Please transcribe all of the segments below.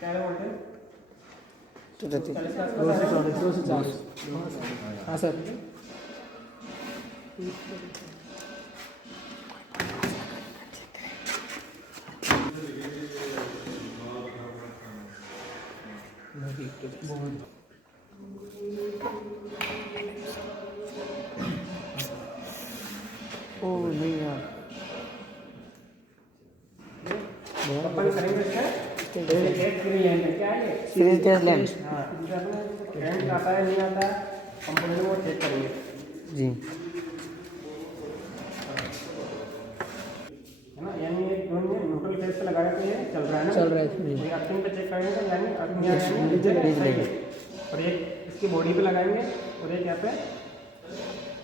क्या है वोल्टेज? 240 हाँ सर। ओ नहीं यार अपन करेंगे इसका एक फ्री हैंड है, क्या है ये? Series test lens. हाँ, इसमें अपने हैंड आता है नहीं आता है कंपनी में वो चेक करेंगे। जी है ना, यानी ये न्यूट्रल फेस पे लगाया तो ये चल रहा है ना, चल रहा है ये अर्थिंग पे चेक करेंगे तो यानी अर्थिंग यानी रीच सही है। लेंगे। और ये इसकी बॉडी पे लगाएंगे और ये क्या पे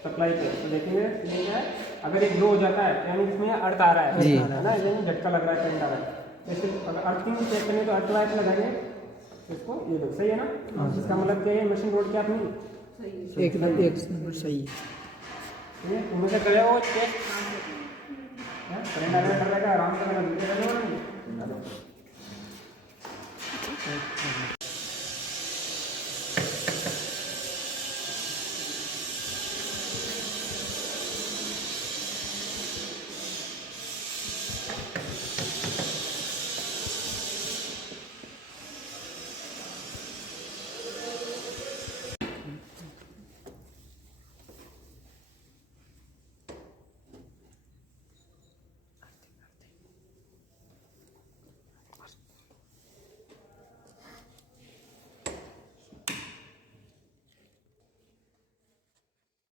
सप्लाई पे, तो देखेंगे ये क्या है, अगर एक लो हो जाता है यानी इसमें अर्थ आ रहा है, जी। है ना, यानी झटका लग रहा है, करंट आ रहा है। जैसे अगर अर्थिंग चेक करने तो अर्थ वाइप लगाएंगे इसको, ये दो सही है ना। इसका मतलब क्या है, मशीन रोड क्या अपनी एक नंबर सही है। ये उनमें से करे वो चेक करंट आने कर रहेगा, आराम से करना,